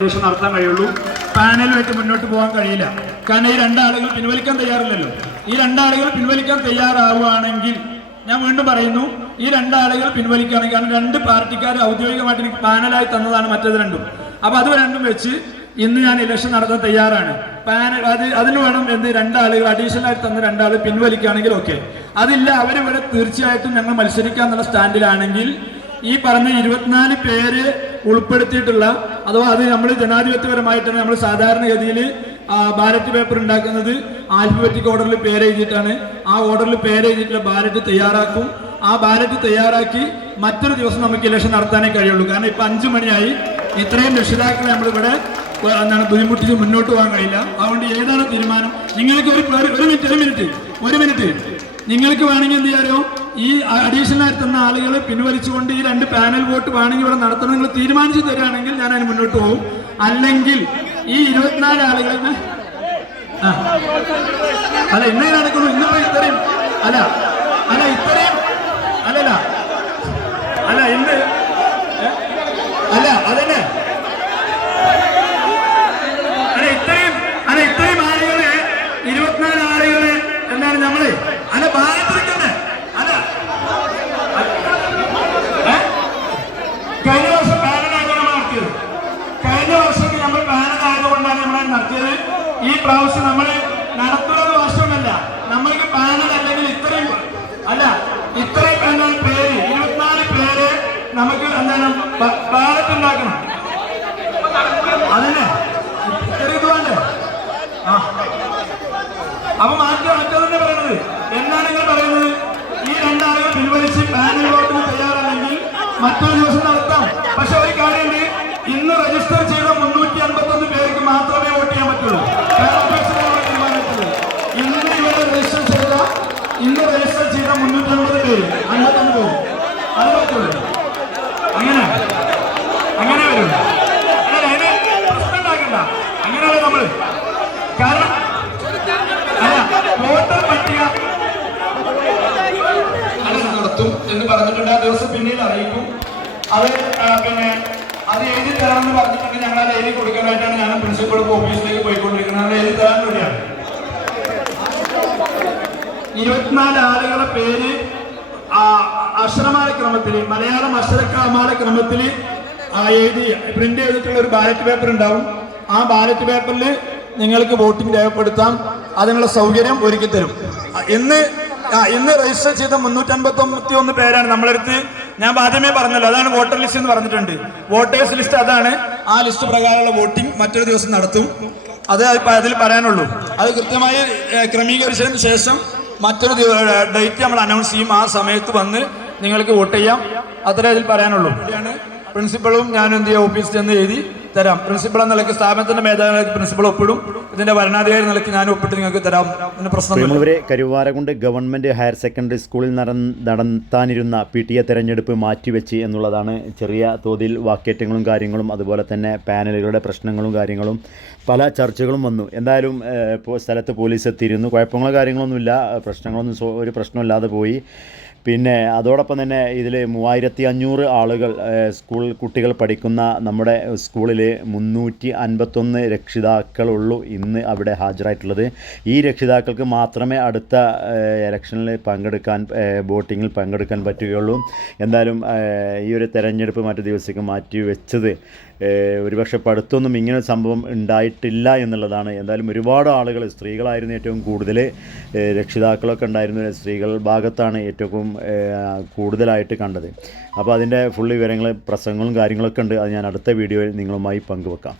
Registration നടത്താൻ കഴിയുള്ളൂ. പാനലുമായിട്ട് മുന്നോട്ട് പോകാൻ കഴിയില്ല. കാരണം ഈ രണ്ടാളുകൾ പിൻവലിക്കാൻ തയ്യാറില്ലല്ലോ. ഈ രണ്ടാളുകൾ പിൻവലിക്കാൻ തയ്യാറാവുകയാണെങ്കിൽ ഞാൻ വീണ്ടും പറയുന്നു ഈ രണ്ടാളുകൾ പിൻവലിക്കുകയാണെങ്കിൽ കാരണം രണ്ട് പാർട്ടിക്കാർ ഔദ്യോഗികമായിട്ട് എനിക്ക് പാനലായി തന്നതാണ് മറ്റേത് രണ്ടും. അപ്പൊ അത് രണ്ടും വെച്ച് ഇന്ന് ഞാൻ ഇലക്ഷൻ നടത്താൻ തയ്യാറാണ്. പാനൽ അത് അതിന് വേണം എന്ത്? രണ്ടാളുകൾ അഡീഷണൽ ആയിട്ട് തന്ന രണ്ടാൾ പിൻവലിക്കുകയാണെങ്കിൽ ഓക്കെ അതില്ല അവരിവിടെ തീർച്ചയായിട്ടും ഞങ്ങൾ മത്സരിക്കാന്നുള്ള സ്റ്റാൻഡിലാണെങ്കിൽ ഈ പറഞ്ഞ ഇരുപത്തിനാല് പേര് ഉൾപ്പെടുത്തിയിട്ടുള്ള അഥവാ അത് നമ്മൾ ജനാധിപത്യപരമായിട്ടാണ് നമ്മൾ സാധാരണഗതിയിൽ ബാലറ്റ് പേപ്പർ ഉണ്ടാക്കുന്നത്. ആൽഫബറ്റിക് ഓർഡറിൽ പേരെഴുതിയിട്ടാണ് ആ ഓർഡറിൽ പേരെഴുതിയിട്ടുള്ള ബാലറ്റ് തയ്യാറാക്കും. ആ ബാലറ്റ് തയ്യാറാക്കി മറ്റൊരു ദിവസം നമുക്ക് ഇലക്ഷൻ നടത്താനേ കഴിയുള്ളൂ. കാരണം ഇപ്പം അഞ്ചു മണിയായി. ഇത്രയും രക്ഷിതാക്കളെ നമ്മളിവിടെ എന്താണ് ബുദ്ധിമുട്ടിച്ച് മുന്നോട്ട് പോകാൻ കഴിയില്ല. അതുകൊണ്ട് ഏതാണ് തീരുമാനം? നിങ്ങൾക്ക് ഒരു ഒരു- മിനിറ്റ് ഒരു മിനിറ്റ് ഒരു മിനിറ്റ്. നിങ്ങൾക്ക് വേണമെങ്കിൽ എന്ത് ചെയ്യാരോ ഈ അഡീഷണൽ ആയി തന്ന ആളുകൾ പിൻവലിച്ചുകൊണ്ട് ഈ രണ്ട് പാനൽ വോട്ട് വേണമെങ്കിൽ ഇവിടെ നടത്തണം നിങ്ങൾ തീരുമാനിച്ചു തരികയാണെങ്കിൽ ഞാൻ അതിന് മുന്നോട്ട് പോകും. അല്ലെങ്കിൽ ഈ ഇരുപത്തിനാല് ആളുകൾ അല്ല ഇന്നേ നടക്കുന്നു? ഇന്നിപ്പോ ഇത്രയും അല്ല അല്ല ഇത്രയും അല്ലല്ല. അല്ല ഇന്ന് അല്ല അതന്നെ. അല്ല ഇത്രയും അല്ല ഇത്രയും ആളുകളെ ഇരുപത്തിനാല് ആളുകളെ എന്താണ് നമ്മൾ അല്ല ബാധിക്കുന്നത് അല്ല ഏ? കഴിഞ്ഞ വർഷം പാനലായതുകൊണ്ട് നമ്മൾ നടത്തിയത് കഴിഞ്ഞ വർഷം നമ്മൾ പാനലായതുകൊണ്ടാണ് നമ്മൾ നടത്തിയത്. ഈ പ്രാവശ്യം നമ്മൾ നടത്തുന്നത് വർഷമല്ല. നമ്മൾക്ക് പാനൽ അല്ലെങ്കിൽ ഇത്രയും അല്ല ഇത്രയും എന്താണ് പേര്? ഇരുപത്തിനാല് പേര് നമുക്ക് എന്താണ് ബാലറ്റ് ഉണ്ടാക്കണം അതന്നെ ഇത്രയും ഇത് വേണ്ടേ? ആ. അപ്പൊ മാറ്റി മറ്റൊന്നെ പറയുന്നത് എന്താണ് നിങ്ങൾ പറയുന്നത്? ഈ രണ്ടാളുകൾ പിൻവലിച്ച് പാനൽ വോട്ടിന് തയ്യാറാണെങ്കിൽ മറ്റൊരു ദിവസം നടത്താം. പക്ഷെ ഒരു കാര്യമുണ്ട് ഇന്ന് രജിസ്റ്റർ ചെയ്ത മുന്നൂറ്റി അൻപത്തി ഒന്ന് പേർക്ക് മാത്രമേ വോട്ട് ചെയ്യാൻ പറ്റുള്ളൂ ഭരണപക്ഷമാണ് തീരുമാനിച്ചത്. ഇന്ന് ഇവരെ രജിസ്റ്റർ ചെയ്ത ഇന്ന് രജിസ്റ്റർ ചെയ്ത മുന്നൂറ്റി അൻപത് പേര് അൻപത്തൊന്ന് പേര് അത് പറ്റുള്ളൂ അങ്ങനെ അങ്ങനെ വരും അല്ല അതിന് പ്രശ്നം ഉണ്ടാക്കണ്ട അങ്ങനെയല്ല നമ്മൾ കാരണം അല്ല വോട്ടർ പട്ടിക അല്ല നടത്തും എന്ന് പറഞ്ഞിട്ടുണ്ട് ആ ദിവസം പിന്നീട് അറിയിക്കും അത് പിന്നെ അത് എഴുതി തരാമെന്ന് പറഞ്ഞിട്ടുണ്ട്. ഞങ്ങൾ അത് എഴുതി കൊടുക്കാനായിട്ടാണ് ഞാൻ പ്രിൻസിപ്പൾ ഓഫീസിലേക്ക് പോയിക്കൊണ്ടിരിക്കുന്നത്. അത് എഴുതി തരാൻ വേണ്ടിയാണ് ഇരുപത്തിനാല് ആളുകളുടെ പേര് അക്ഷരമാല ക്രമത്തിൽ മലയാളം അക്ഷരക്രമാല ക്രമത്തിൽ എഴുതി പ്രിന്റ് ചെയ്തിട്ടുള്ള ഒരു ബാലറ്റ് പേപ്പർ ഉണ്ടാവും. ആ ബാലറ്റ് പേപ്പറിൽ നിങ്ങൾക്ക് വോട്ടിംഗ് രേഖപ്പെടുത്താം. അതിനുള്ള സൗകര്യം ഒരുക്കി തരും ഇന്ന് ഇന്ന് രജിസ്റ്റർ ചെയ്ത മുന്നൂറ്റി അൻപത്തി ഒന്ന് പേരാണ് നമ്മളടുത്ത് ഞാൻ ആദ്യമേ പറഞ്ഞല്ലോ അതാണ് വോട്ടർ ലിസ്റ്റ് എന്ന് പറഞ്ഞിട്ടുണ്ട്. വോട്ടേഴ്സ് ലിസ്റ്റ് അതാണ്. ആ ലിസ്റ്റ് പ്രകാരമുള്ള വോട്ടിംഗ് മറ്റൊരു ദിവസം നടത്തും. അത് അതിൽ പറയാനുള്ളൂ. അത് കൃത്യമായി ക്രമീകരിച്ചതിന് ശേഷം മറ്റൊരു ഡേറ്റ് നമ്മൾ അനൗൺസ് ചെയ്യും. ആ സമയത്ത് വന്ന് നിങ്ങൾക്ക് വോട്ട് ചെയ്യാം. അത്രേ അതിൽ പറയാനുള്ളൂ. പ്രിൻസിപ്പളും ഞാനും എന്ത് ചെയ്യുക ഓഫീസിൽ ചെന്ന് എഴുതി തരാം. പ്രിൻസിപ്പൾ എന്ന നിലയ്ക്ക് സ്ഥാപനത്തിന്റെ മേധാവി പ്രിൻസിപ്പൾ ഒപ്പിടും. ഇതിന്റെ ഭരണാധികാരി നിലയ്ക്ക് ഞാൻ ഒപ്പിട്ട് നിങ്ങൾക്ക് തരാം. പ്രശ്നമൊന്നുമില്ല പ്രിയമുള്ളവരെ കരുവാരകുണ്ട് ഗവൺമെന്റ് ഹയർ സെക്കൻഡറി സ്കൂളിൽ നട- നടത്താനിരുന്ന പി ടി എ തെരഞ്ഞെടുപ്പ് മാറ്റിവെച്ച് എന്നുള്ളതാണ് ചെറിയ തോതിൽ വാക്കേറ്റങ്ങളും കാര്യങ്ങളും അതുപോലെ തന്നെ പാനലുകളുടെ പ്രശ്നങ്ങളും കാര്യങ്ങളും പല ചർച്ചകളും വന്നു. എന്തായാലും സ്ഥലത്ത് പോലീസ് എത്തിയിരുന്നു. കുഴപ്പങ്ങളോ കാര്യങ്ങളൊന്നുമില്ല. പ്രശ്നങ്ങളൊന്നും ഒരു പ്രശ്നമില്ലാതെ പോയി. പിന്നെ അതോടൊപ്പം തന്നെ ഇതിൽ മൂവായിരത്തി അഞ്ഞൂറ് ആളുകൾ സ്കൂൾ കുട്ടികൾ പഠിക്കുന്ന നമ്മുടെ സ്കൂളിൽ മുന്നൂറ്റി അൻപത്തൊന്ന് രക്ഷിതാക്കളുള്ളൂ ഇന്ന് അവിടെ ഹാജരായിട്ടുള്ളത്. ഈ രക്ഷിതാക്കൾക്ക് മാത്രമേ അടുത്ത എലക്ഷനിൽ പങ്കെടുക്കാൻ വോട്ടിങ്ങിൽ പങ്കെടുക്കാൻ പറ്റുകയുള്ളൂ. എന്തായാലും ഈ ഒരു തെരഞ്ഞെടുപ്പ് മറ്റു ദിവസത്തേക്ക് മാറ്റി വെച്ചത് ഒരുപക്ഷെ പഠിത്തമൊന്നും ഇങ്ങനെ സംഭവം ഉണ്ടായിട്ടില്ല എന്നുള്ളതാണ്. എന്തായാലും ഒരുപാട് ആളുകൾ സ്ത്രീകളായിരുന്നു ഏറ്റവും കൂടുതൽ രക്ഷിതാക്കളൊക്കെ ഉണ്ടായിരുന്ന സ്ത്രീകൾ ഭാഗത്താണ് ഏറ്റവും കൂടുതലായിട്ട് കണ്ടത്. അപ്പോൾ അതിന്റെ ഫുൾ വിവരങ്ങൾ പ്രസംഗങ്ങളും കാര്യങ്ങളൊക്കെ ഉണ്ട്. അത് ഞാൻ അടുത്ത വീഡിയോയിൽ നിങ്ങളുമായി പങ്കുവെക്കാം.